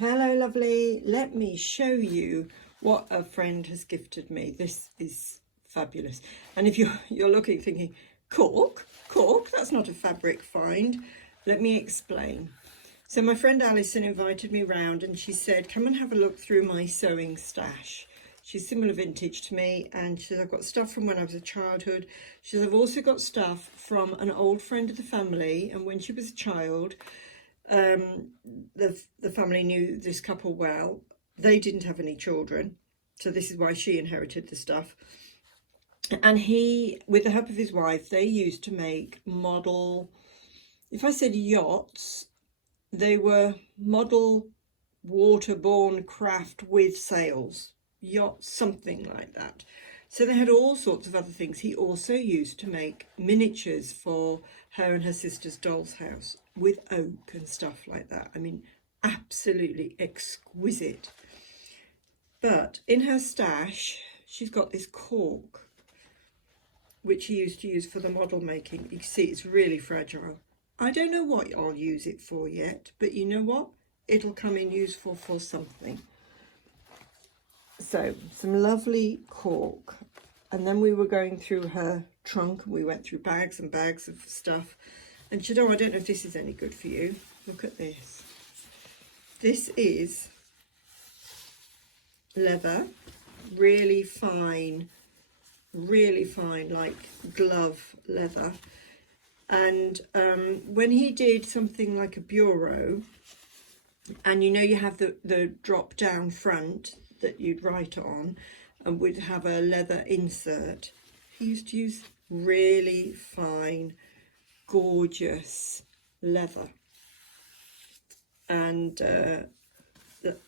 Hello lovely, let me show you what a friend has gifted me. This is fabulous. And if you're looking thinking, Cork, that's not a fabric find. Let me explain. So my friend Alison invited me round and she said, come and have a look through my sewing stash. She's similar vintage to me, and she said, I've got stuff from when I was a childhood. She said, I've also got stuff from an old friend of the family, and when she was a child, the family knew this couple well. They didn't have any children, so this is why she inherited the stuff. And he, with the help of his wife, they used to make model, if I said yachts, they were model waterborne craft with sails, yachts, something like that. So they had all sorts of other things. He also used to make miniatures for her and her sister's doll's house with oak and stuff like that. I mean, absolutely exquisite. But in her stash, she's got this cork, which he used to use for the model making. You can see it's really fragile. I don't know what I'll use it for yet, but you know what? It'll come in useful for something. So some lovely cork, and then we were going through her trunk and we went through bags and bags of stuff, and she said, oh, I don't know if this is any good for you. Look at this. This is leather, really fine, like glove leather. And when he did something like a bureau, and you know you have the drop down front that you'd write on and would have a leather insert, he used to use really fine, gorgeous leather. And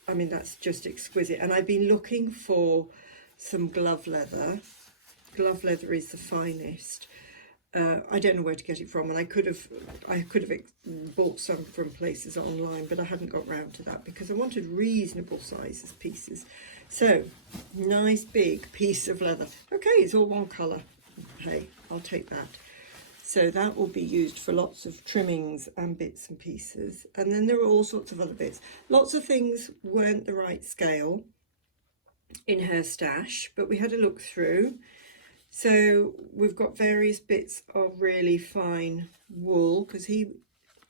I mean, that's just exquisite. And I've been looking for some glove leather. Glove leather is the finest. I don't know where to get it from, and I could have bought some from places online, but I hadn't got round to that because I wanted reasonable sizes pieces. So, nice big piece of leather. Okay, it's all one colour. Hey, I'll take that. So that will be used for lots of trimmings and bits and pieces. And then there are all sorts of other bits. Lots of things weren't the right scale in her stash, but we had a look through. So we've got various bits of really fine wool, because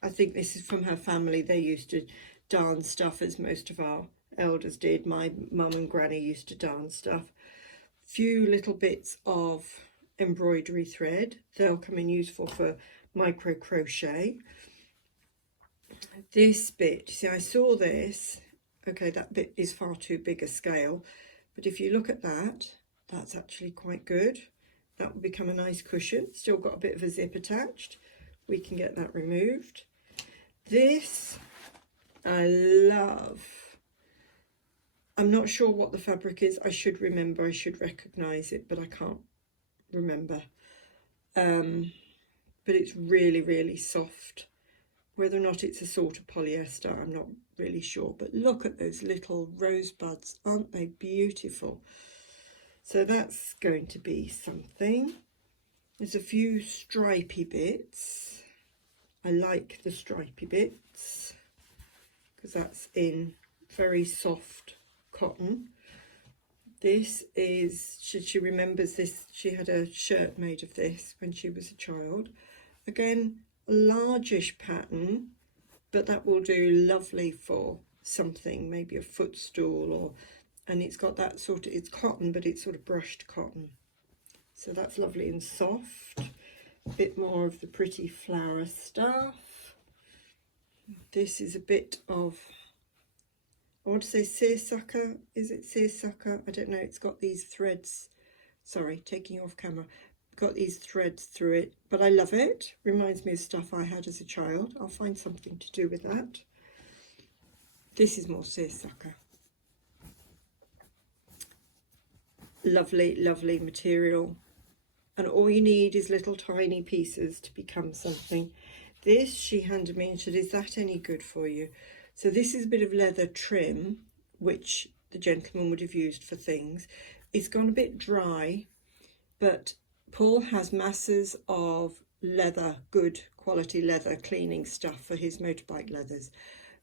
I think this is from her family. They used to darn stuff, as most of our elders did. My mum and granny used to darn stuff. Few little bits of embroidery thread. They'll come in useful for micro crochet. This bit, see, I saw this. Okay, that bit is far too big a scale, but if you look at that, that's actually quite good. That will become a nice cushion. Still got a bit of a zip attached. We can get that removed. This I love. I'm not sure what the fabric is. I should remember, I should recognise it, but I can't remember. But it's really, really soft. Whether or not it's a sort of polyester, I'm not really sure. But look at those little rosebuds. Aren't they beautiful? So that's going to be something. There's a few stripy bits. I like the stripy bits because that's in very soft cotton. This is, she remembers this, she had a shirt made of this when she was a child. Again, largish pattern, but that will do lovely for something, maybe a footstool, or, and it's got that sort of, it's cotton, but it's sort of brushed cotton. So that's lovely and soft. A bit more of the pretty flower stuff. This is a bit of, I want to say seersucker. Is it seersucker? I don't know. It's got these threads. Sorry, taking you off camera. Got these threads through it, but I love it. Reminds me of stuff I had as a child. I'll find something to do with that. This is more seersucker. Lovely, lovely material. And all you need is little tiny pieces to become something. This she handed me and said, is that any good for you? So this is a bit of leather trim, which the gentleman would have used for things. It's gone a bit dry, but Paul has masses of leather, good quality leather cleaning stuff for his motorbike leathers.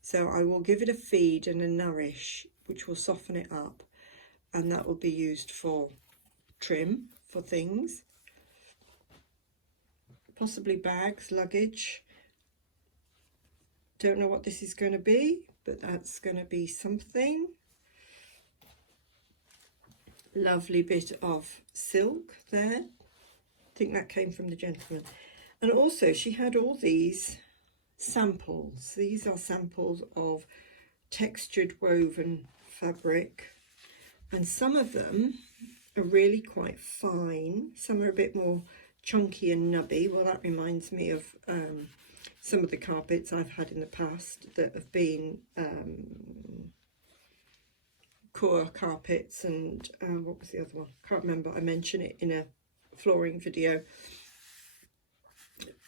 So I will give it a feed and a nourish, which will soften it up, and that will be used for trim, for things, possibly bags, luggage. Don't know what this is going to be, but that's going to be something. Lovely bit of silk there. I think that came from the gentleman. And also she had all these samples. These are samples of textured woven fabric, and some of them are really quite fine. Some are a bit more chunky and nubby. Well, that reminds me of some of the carpets I've had in the past that have been Cork carpets, and what was the other one? Can't remember. I mentioned it in a flooring video.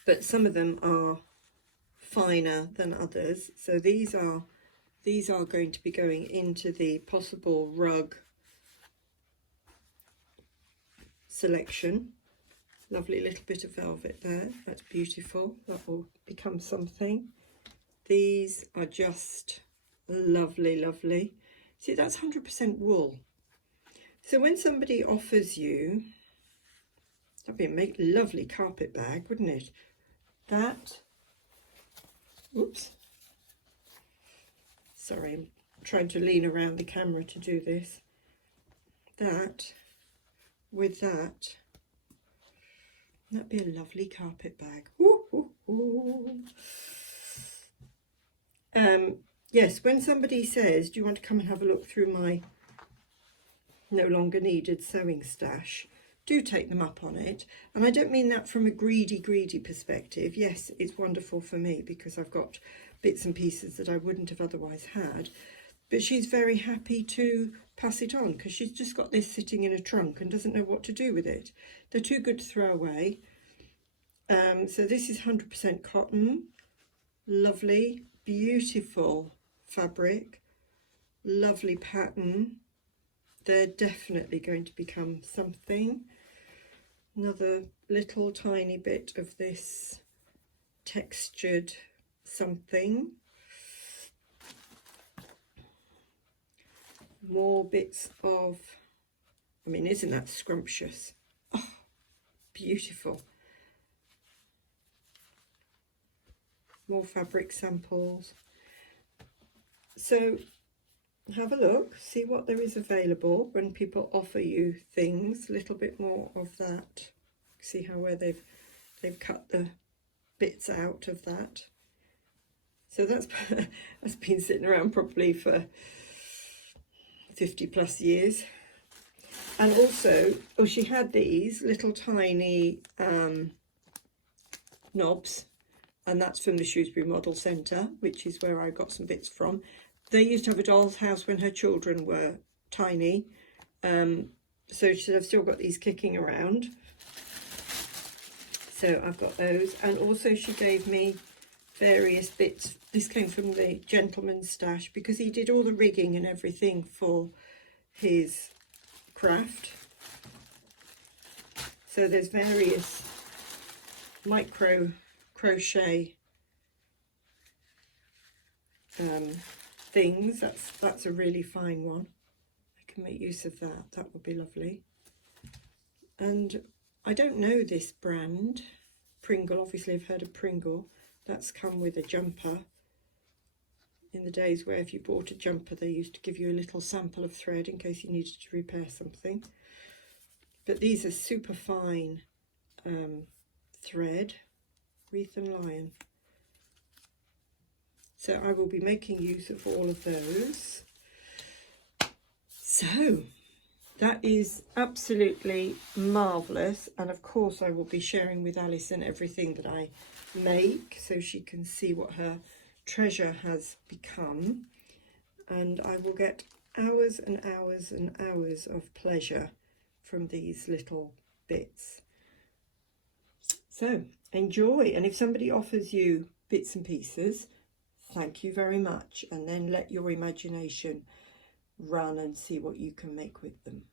But some of them are finer than others. So these are going to be going into the possible rug selection. Lovely little bit of velvet there. That's beautiful. That will become something. These are just lovely, lovely. See, that's 100% wool. So when somebody offers you, that'd be a lovely carpet bag, wouldn't it? That, oops, sorry, I'm trying to lean around the camera to do this. That, with that, that'd be a lovely carpet bag. Ooh, ooh, ooh. Yes, when somebody says, do you want to come and have a look through my no longer needed sewing stash, do take them up on it. And I don't mean that from a greedy perspective. Yes, it's wonderful for me because I've got bits and pieces that I wouldn't have otherwise had. But she's very happy to pass it on because she's just got this sitting in a trunk and doesn't know what to do with it. They're too good to throw away. So this is 100% cotton. Lovely, beautiful fabric. Lovely pattern. They're definitely going to become something. Another little tiny bit of this textured something. More bits of, I mean, isn't that scrumptious? Oh, beautiful. More fabric samples. So have a look, see what there is available when people offer you things. A little bit more of that. See how where they've cut the bits out of that. So that's been sitting around probably for 50 plus years. And also, oh, she had these little tiny knobs, and that's from the Shrewsbury Model Centre, which is where I got some bits from. They used to have a doll's house when her children were tiny, so I've still got these kicking around. So I've got those, and also she gave me various bits. This came from the gentleman's stash because he did all the rigging and everything for his craft. So there's various micro crochet things. That's a really fine one. I can make use of that. That would be lovely. And I don't know this brand, Pringle. Obviously I've heard of Pringle. That's come with a jumper. In the days where if you bought a jumper they used to give you a little sample of thread in case you needed to repair something. But these are super fine thread, wreath and lion. So I will be making use of all of those. So that is absolutely marvellous, and of course I will be sharing with Alison everything that I make so she can see what her treasure has become, and I will get hours and hours and hours of pleasure from these little bits. So enjoy, and if somebody offers you bits and pieces, thank you very much, and then let your imagination run and see what you can make with them.